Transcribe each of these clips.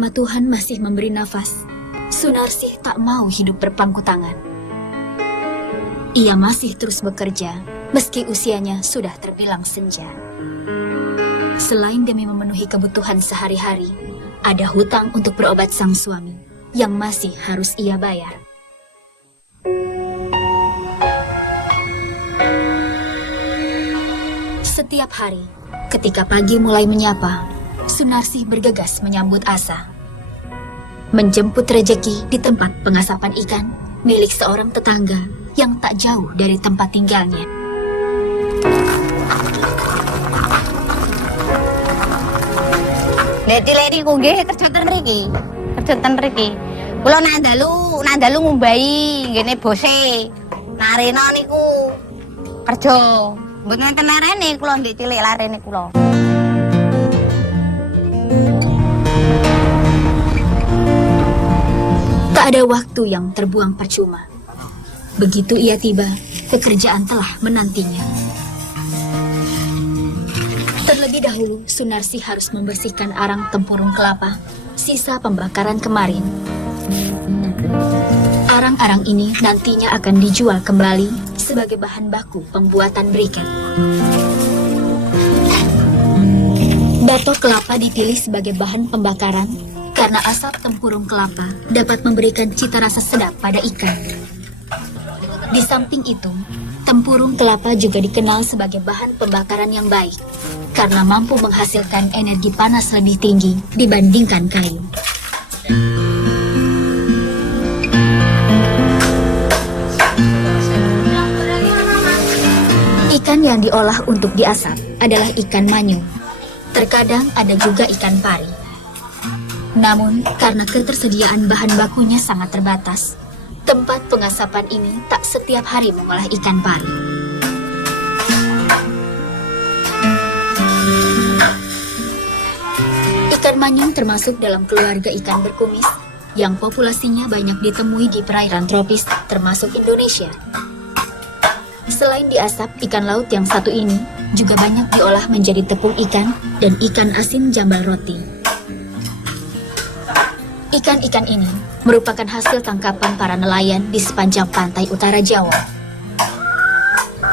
selama Tuhan masih memberi nafas, Sunarsih tak mau hidup berpangku tangan. Ia masih terus bekerja, meski usianya sudah terbilang senja. Selain demi memenuhi kebutuhan sehari-hari, ada hutang untuk berobat sang suami yang masih harus ia bayar. Setiap hari, ketika pagi mulai menyapa, Sunarsih bergegas menyambut asa. Menjemput rejeki di tempat pengasapan ikan milik seorang tetangga yang tak jauh dari tempat tinggalnya. Leti nggih kerja ten mriki. Kerja ten mriki. Kula nak dalu ngumbahi ngene bose. Narena niku kerja. Mboten enten larene kula nggih cilik larene kula. Tak ada waktu yang terbuang percuma. Begitu ia tiba, pekerjaan telah menantinya. Terlebih dahulu, Sunarsih harus membersihkan arang tempurung kelapa, sisa pembakaran kemarin. Arang-arang ini nantinya akan dijual kembali sebagai bahan baku pembuatan briket. Batok kelapa dipilih sebagai bahan pembakaran karena asap tempurung kelapa dapat memberikan cita rasa sedap pada ikan. Di samping itu, tempurung kelapa juga dikenal sebagai bahan pembakaran yang baik karena mampu menghasilkan energi panas lebih tinggi dibandingkan kayu. Ikan yang diolah untuk diasap adalah ikan manyung. Terkadang ada juga ikan pari. Namun, karena ketersediaan bahan bakunya sangat terbatas, tempat pengasapan ini tak setiap hari mengolah ikan pari. Ikan manyung termasuk dalam keluarga ikan berkumis yang populasinya banyak ditemui di perairan tropis, termasuk Indonesia. Selain diasap, ikan laut yang satu ini juga banyak diolah menjadi tepung ikan dan ikan asin jambal roti. Ikan-ikan ini merupakan hasil tangkapan para nelayan di sepanjang pantai utara Jawa.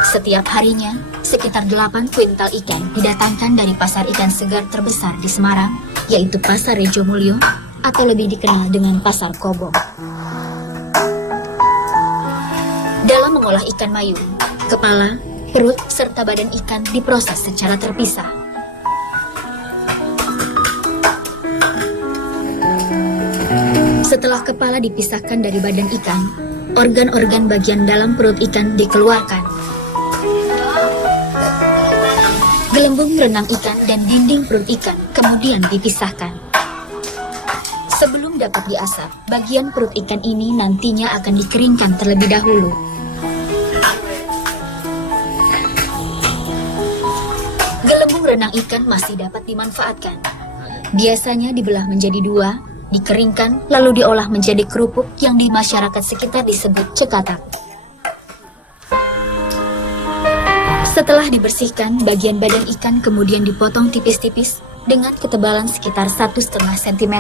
Setiap harinya, sekitar 8 kuintal ikan didatangkan dari pasar ikan segar terbesar di Semarang, yaitu Pasar Rejomulyo atau lebih dikenal dengan Pasar Kobong. Dalam mengolah ikan mayung, kepala, perut, serta badan ikan diproses secara terpisah. Setelah kepala dipisahkan dari badan ikan, organ-organ bagian dalam perut ikan dikeluarkan. Gelembung renang ikan dan dinding perut ikan kemudian dipisahkan. Sebelum dapat diasap, bagian perut ikan ini nantinya akan dikeringkan terlebih dahulu. Gelembung renang ikan masih dapat dimanfaatkan. Biasanya dibelah menjadi 2, dikeringkan, lalu diolah menjadi kerupuk yang di masyarakat sekitar disebut cekatak. Setelah dibersihkan, bagian badan ikan kemudian dipotong tipis-tipis dengan ketebalan sekitar 1,5 cm.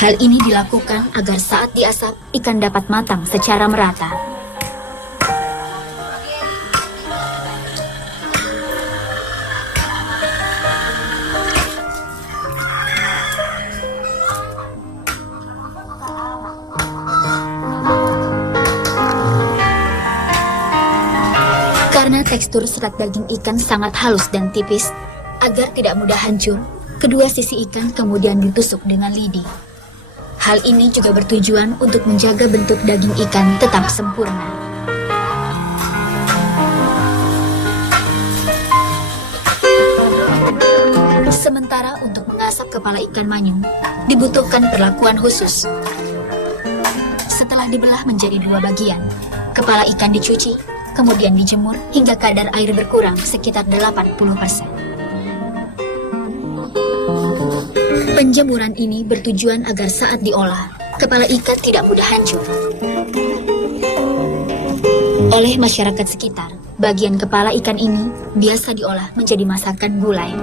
Hal ini dilakukan agar saat diasap, ikan dapat matang secara merata. Karena tekstur serat daging ikan sangat halus dan tipis, agar tidak mudah hancur, kedua sisi ikan kemudian ditusuk dengan lidi. Hal ini juga bertujuan untuk menjaga bentuk daging ikan tetap sempurna. Sementara untuk mengasap kepala ikan manyung, dibutuhkan perlakuan khusus. Setelah dibelah menjadi 2 bagian, kepala ikan dicuci, kemudian dijemur hingga kadar air berkurang sekitar 80%. Penjemuran ini bertujuan agar saat diolah, kepala ikan tidak mudah hancur. Oleh masyarakat sekitar, bagian kepala ikan ini biasa diolah menjadi masakan gulai.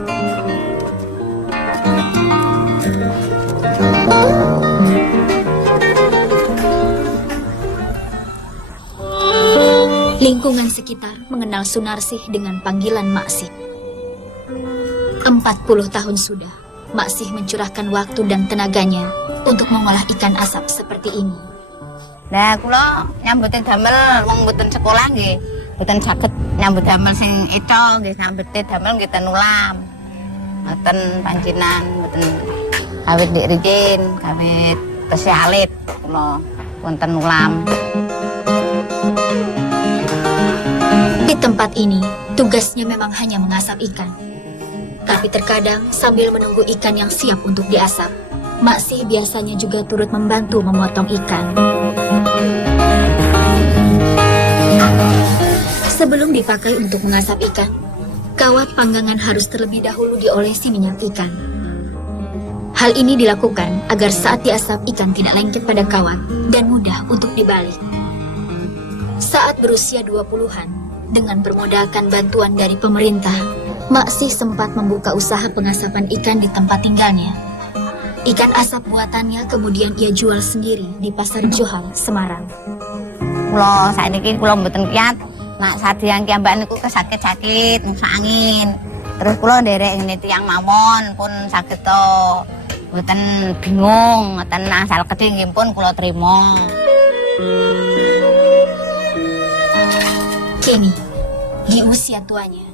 Lingkungan sekitar mengenal Sunarsih dengan panggilan Maksih. 40 tahun sudah, Maksih mencurahkan waktu dan tenaganya untuk mengolah ikan asap seperti ini. Nah, kula nyambutin damel wong mboten sekolah nggih. Mboten saged nyambut damel sing itu nggih, nyambutin damel nggih ten ulam. Mboten panjinan, mboten kawit dik rikin, kawit tesi alit kula wonten ulam. Di tempat ini, tugasnya memang hanya mengasap ikan. Tapi terkadang sambil menunggu ikan yang siap untuk diasap, Maksih biasanya juga turut membantu memotong ikan. Sebelum dipakai untuk mengasap ikan, kawat panggangan harus terlebih dahulu diolesi minyak ikan. Hal ini dilakukan agar saat diasap ikan tidak lengket pada kawat dan mudah untuk dibalik. Saat berusia 20-an, dengan bermodalkan bantuan dari pemerintah, Maksih sempat membuka usaha pengasapan ikan di tempat tinggalnya. Ikan asap buatannya kemudian ia jual sendiri di Pasar Johar, Semarang. Kula saiki kula mboten kiyat, nak sadyan kiambak niku kesakit-sakit, ngusah angin. Terus kula nderek ngene tiyang mawon pun saged to. Mboten bingung, ngoten asal kedhe nggih pun kula trima. Kini, di usia tuanya,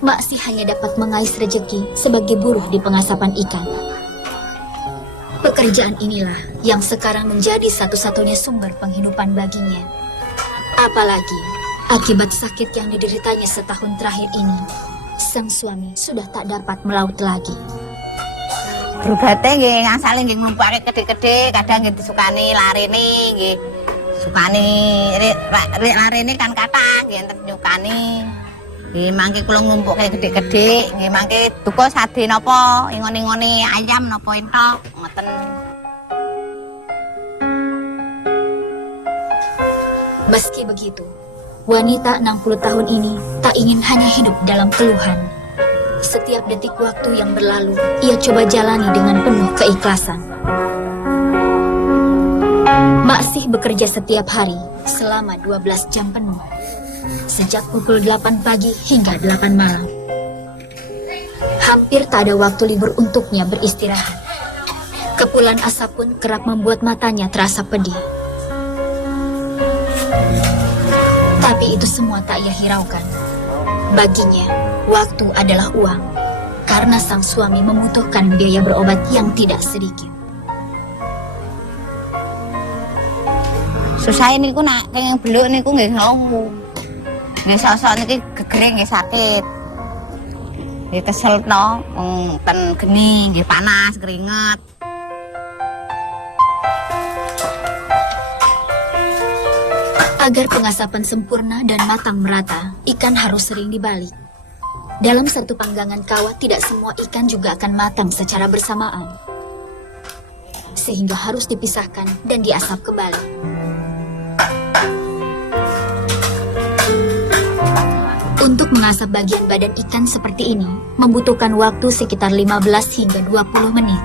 Maksih hanya dapat mengais rejeki sebagai buruh di pengasapan ikan. Pekerjaan inilah yang sekarang menjadi satu-satunya sumber penghidupan baginya. Apalagi, akibat sakit yang dideritanya setahun terakhir ini, sang suami sudah tak dapat melaut lagi. Berubate nggih ngasale nggih nglumpake gede-gede, kadang nggih disukani larene nggih. Sukani larene kan kathah nggih enten nyukani. Nggih mangke kula nglumpukake gede-gede, nggih mangke duka sade napa, ingoni-ingoni ayam napa entok, ngoten. Meski begitu, wanita 60 tahun ini tak ingin hanya hidup dalam keluhan. Setiap detik waktu yang berlalu, ia coba jalani dengan penuh keikhlasan. Maksih bekerja setiap hari selama 12 jam penuh, sejak pukul 8 pagi hingga 8 malam. Hampir tak ada waktu libur untuknya beristirahat. Kepulan asap pun kerap membuat matanya terasa pedih. Tapi itu semua tak ia hiraukan. Baginya, waktu adalah uang, karena sang suami membutuhkan biaya berobat yang tidak sedikit. Susah niku nak kenging beluk niku nggih ngomong. Nggih sosok niki gegere nggih sakit. Nggih kesel to, wong ten geni nggih panas keringet. Agar pengasapan sempurna dan matang merata, ikan harus sering dibalik. Dalam satu panggangan kawat tidak semua ikan juga akan matang secara bersamaan, sehingga harus dipisahkan dan diasap kembali. Untuk mengasap bagian badan ikan seperti ini, membutuhkan waktu sekitar 15 hingga 20 menit.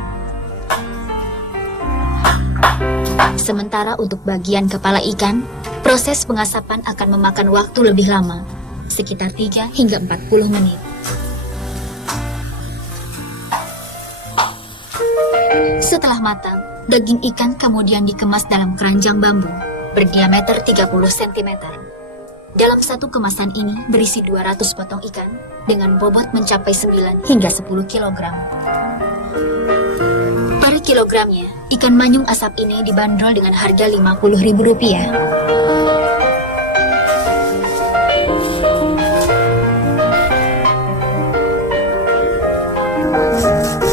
Sementara untuk bagian kepala ikan, proses pengasapan akan memakan waktu lebih lama, sekitar 3 hingga 40 menit. Setelah matang, daging ikan kemudian dikemas dalam keranjang bambu berdiameter 30 cm. Dalam satu kemasan ini berisi 200 potong ikan dengan bobot mencapai 9 hingga 10 kg. Per kilogramnya, ikan manyung asap ini dibanderol dengan harga Rp50.000.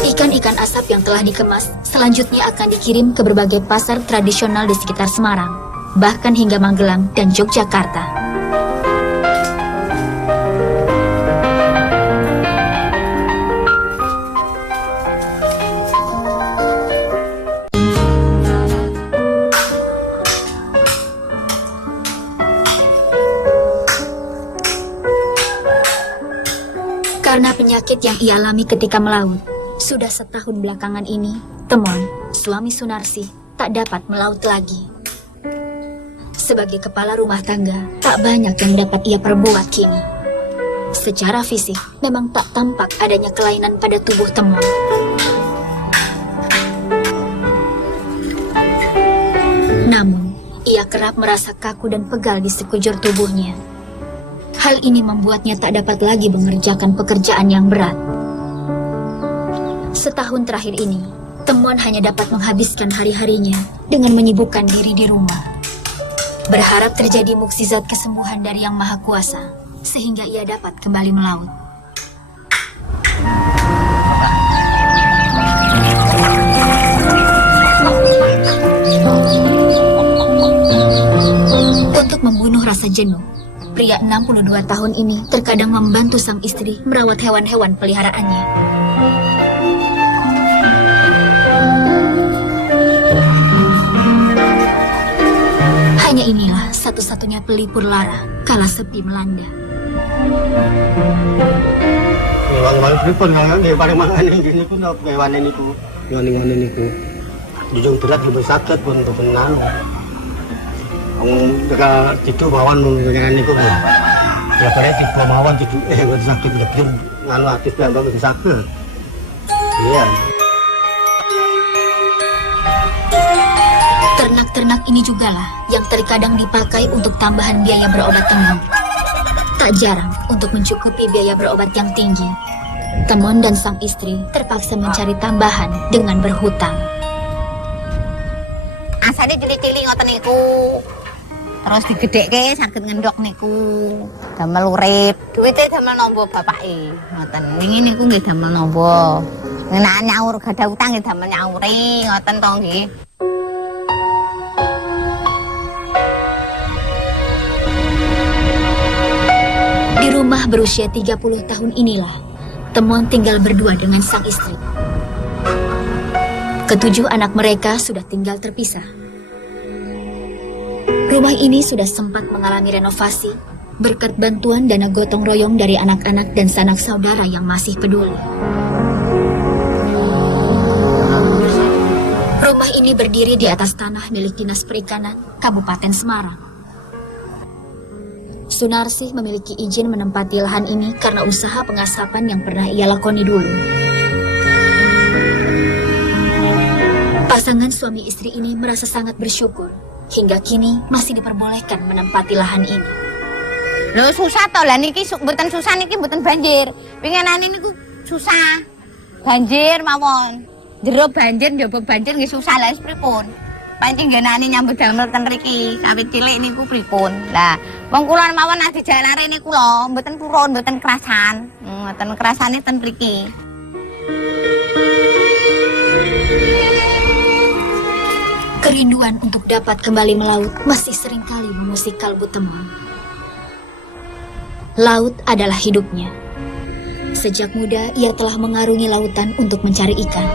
Ikan-ikan asap yang telah dikemas selanjutnya akan dikirim ke berbagai pasar tradisional di sekitar Semarang, bahkan hingga Magelang dan Yogyakarta. Karena penyakit yang ia alami ketika melaut, sudah setahun belakangan ini, Temon, suami Sunarsih tak dapat melaut lagi. Sebagai kepala rumah tangga, tak banyak yang dapat ia perbuat kini. Secara fisik, memang tak tampak adanya kelainan pada tubuh Temon. Namun, ia kerap merasa kaku dan pegal di sekujur tubuhnya. Hal ini membuatnya tak dapat lagi mengerjakan pekerjaan yang berat. Setahun terakhir ini, Temon hanya dapat menghabiskan hari-harinya dengan menyibukkan diri di rumah. Berharap terjadi mukjizat kesembuhan dari Yang Maha Kuasa, sehingga ia dapat kembali melaut. Untuk membunuh rasa jenuh, pria 62 tahun ini terkadang membantu sang istri merawat hewan-hewan peliharaannya. Hanya inilah satu-satunya pelipur lara kala sepi melanda. Wang-wang pripun nggih paling mangan niku napa kewan niku. Ngene-ngene niku. Jujung berat lebih sakit pun benar. Jika itu mawon dengan niku. Ya bare tipe mawon itu sakit lebih nganu aktif apa lebih sakit. Iya. Ternak-ternak ini jugalah yang terkadang dipakai untuk tambahan biaya berobat Temon. Tak jarang untuk mencukupi biaya berobat yang tinggi, Temon dan sang istri terpaksa mencari tambahan dengan berhutang. Asane cilik-cilik ngoten niku. Terus digedhekke saged ngendhok niku. Damel urip. Duwite damel nampa bapake. Ngoten. Wingi niku nggih damel nampa. Ngenaan nyaur gadah utang nggih damel nyauri ngoten to nggih. Di rumah berusia 30 tahun inilah, Temon tinggal berdua dengan sang istri. Ketujuh anak mereka sudah tinggal terpisah. Rumah ini sudah sempat mengalami renovasi berkat bantuan dana gotong royong dari anak-anak dan sanak saudara yang masih peduli. Rumah ini berdiri di atas tanah milik Dinas Perikanan Kabupaten Semarang. Sunarsih memiliki izin menempati lahan ini karena usaha pengasapan yang pernah ia lakoni dulu. Pasangan suami istri ini merasa sangat bersyukur hingga kini masih diperbolehkan menempati lahan ini. Lho susah to, lah niki mboten susah niki mboten banjir. Pingenane niku susah. Banjir mawon. Jero banjir njobo banjir nggih susah lha pripun. Panjenengane nyambut damel ten mriki kawit cilik niku pripun. Lah wong kula mawon adi jalare niku lho mboten purun mboten kerasan. Mboten kerasane ten mriki. Kerinduan untuk dapat kembali melaut masih seringkali mengusik kalbu Temon. Laut adalah hidupnya. Sejak muda ia telah mengarungi lautan untuk mencari ikan.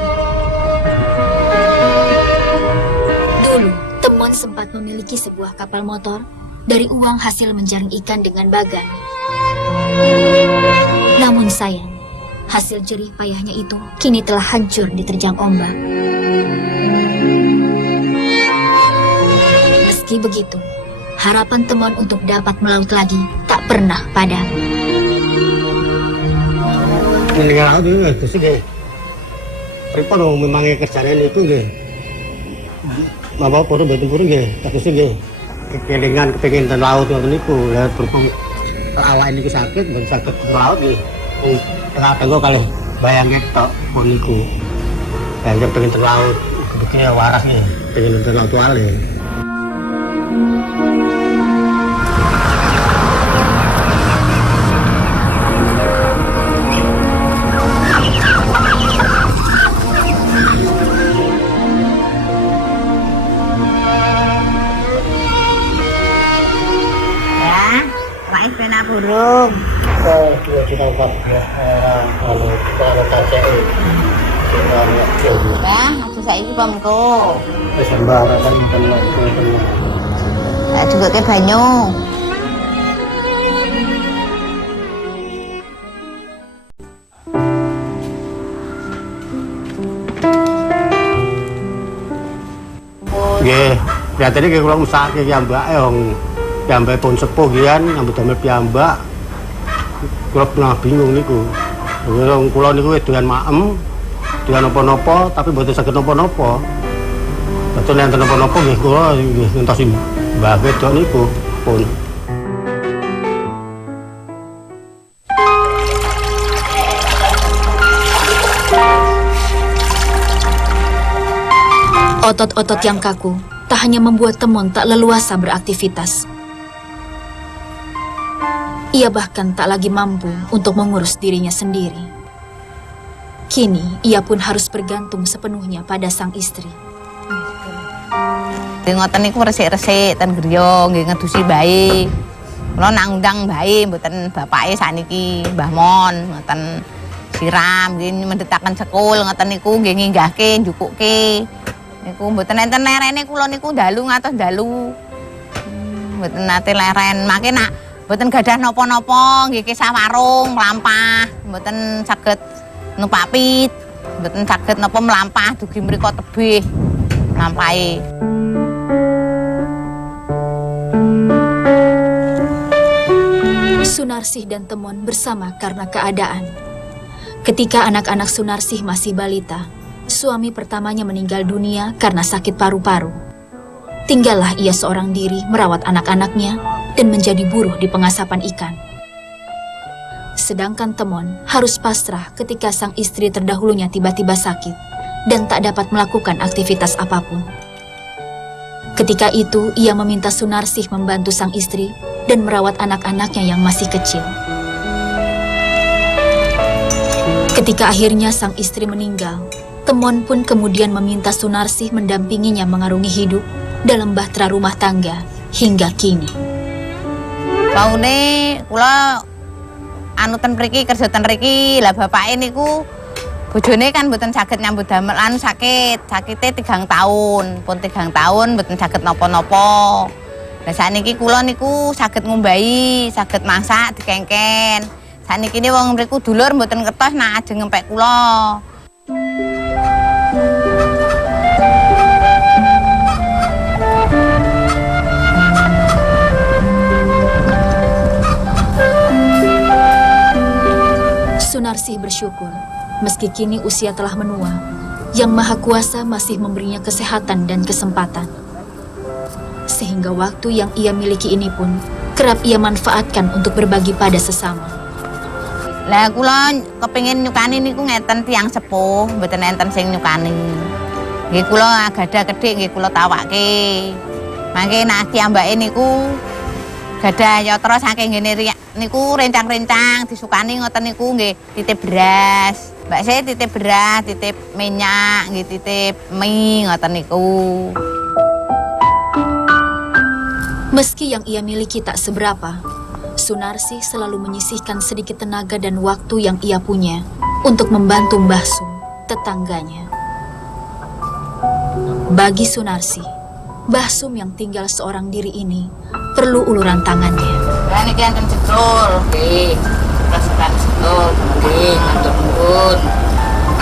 Dulu, Temon sempat memiliki sebuah kapal motor dari uang hasil menjaring ikan dengan bagan. Namun sayang, hasil jerih payahnya itu kini telah hancur diterjang ombak. Meski begitu, harapan Temon untuk dapat melaut lagi tak pernah padam. Meninggal laut itu terus nggih. Pripun memangnya kerjane niku nggih. Mama purun mboten purun nggih, terus nggih. Kekelingan kepengin ten laut ngoten niku. Lah berhubung awake niku sakit mboten saged laut nggih. Tengah tenggo kalih bayang ketok pun niku. Bayang pengen ten laut, kebetulan waras nggih. Pengen ten laut wale. Pena burung. Oh, dua juta empat ya. Kalau kalau kaca itu. Ya, maksud saya itu pamko. Sembarang kan tenan. Saya juga ke banyu. Nggih, biasane nggih kula mesake piyambake wong piyambake pun sepuh kian nyambut damel piyambak. Kula pernah bingung niku. Wong kula niku doyan maem, doyan napa-napa tapi mboten saged napa-napa. Betul enten napa-napa nggih kula nggih ngentosi Mbah wedok niku pun. Otot-otot yang kaku tak hanya membuat Temon tak leluasa beraktivitas. Ia bahkan tak lagi mampu untuk mengurus dirinya sendiri. Kini, ia pun harus bergantung sepenuhnya pada sang istri. Ngoten niku resik-resik ten griya nggih ngedusi bae. Kula nak undang bae mboten bapake sakniki Mbah Mon, ngoten siram nggih mendetaken sekul ngoten niku nggih nginggahke njukuke. Niku mboten enten lerene kula niku dalu ngatos dalu. Mboten nate leren, mangke nak mboten gadah napa-napa nggih kisah warung mlampah, mboten saged numpak pit, mboten saged napa mlampah dugi mriko tebih mlampahe. Sunarsih dan Temon bersama karena keadaan. Ketika anak-anak Sunarsih masih balita, suami pertamanya meninggal dunia karena sakit paru-paru. Tinggallah ia seorang diri merawat anak-anaknya dan menjadi buruh di pengasapan ikan. Sedangkan Temon harus pasrah ketika sang istri terdahulunya tiba-tiba sakit dan tak dapat melakukan aktivitas apapun. Ketika itu, ia meminta Sunarsih membantu sang istri dan merawat anak-anaknya yang masih kecil. Ketika akhirnya sang istri meninggal, Temon pun kemudian meminta Sunarsih mendampinginya mengarungi hidup dalam bahtera rumah tangga hingga kini. Paune kula anu ten mriki kerja ten mriki, lah bapake niku bojone kan mboten saged nyambut damel anu sakite 3 tahun, pun 3 tahun mboten saged napa-napa. Lah sakniki kula niku saged ngombahi, saged masak dikengken. Sakniki ne wong mriku dulur mboten kertos nak ajeng ngempek kula. Sunarsih bersyukur, meski kini usia telah menua, Yang Maha Kuasa masih memberinya kesehatan dan kesempatan. Sehingga waktu yang ia miliki ini pun kerap ia manfaatkan untuk berbagi pada sesama. Lah kula kepengin nyukani niku ngeten tiyang sepuh, mboten enten sing nyukani. Nggih kula gadah kedhik nggih kula tawakke. Mangke nek tiyambake niku gadah yatra saking ngene niku rencang-rencang disukani ngoten niku nggih titip beras. Mbak saya titip beras, titip minyak, nggih titip mie ngoten niku. Meski yang ia miliki tak seberapa, Sunarsih selalu menyisihkan sedikit tenaga dan waktu yang ia punya untuk membantu Mbah Sum, tetangganya. Bagi Sunarsih, Mbah Sum yang tinggal seorang diri ini perlu uluran tangannya. Nah, ini kan sedul, nggih. Rasakan sedul, nggih, matur nuwun.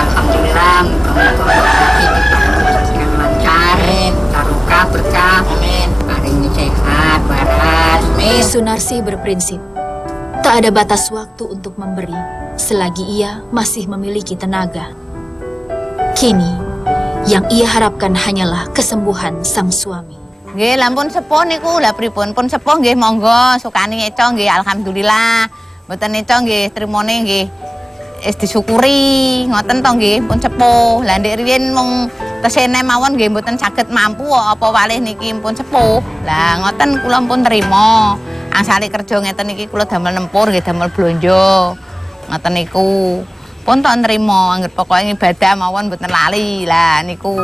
Alhamdulillah, muga-muga dengan lancar, barokah berkah, amin. Paling sehat, waras, amin. Sunarsih berprinsip, tak ada batas waktu untuk memberi selagi ia masih memiliki tenaga. Kini, yang ia harapkan hanyalah kesembuhan sang suami. Nggih, lampun sepuh niku, lah pripun pun sepuh nggih monggo sukani eco nggih alhamdulillah. Mboten eco nggih trimone nggih wis disyukuri, ngoten to nggih pun sepuh. Lah ndek riyen mung tesene mawon nggih mboten saged mampu apa walih niki pun sepuh. Lah ngoten kula pun trima. Angsale kerja ngeten niki kula damel nempur nggih damel blonjo. Ngoten niku. Pun tak nrimo anggere pokoke ibadah mawon mboten lali. Lah niku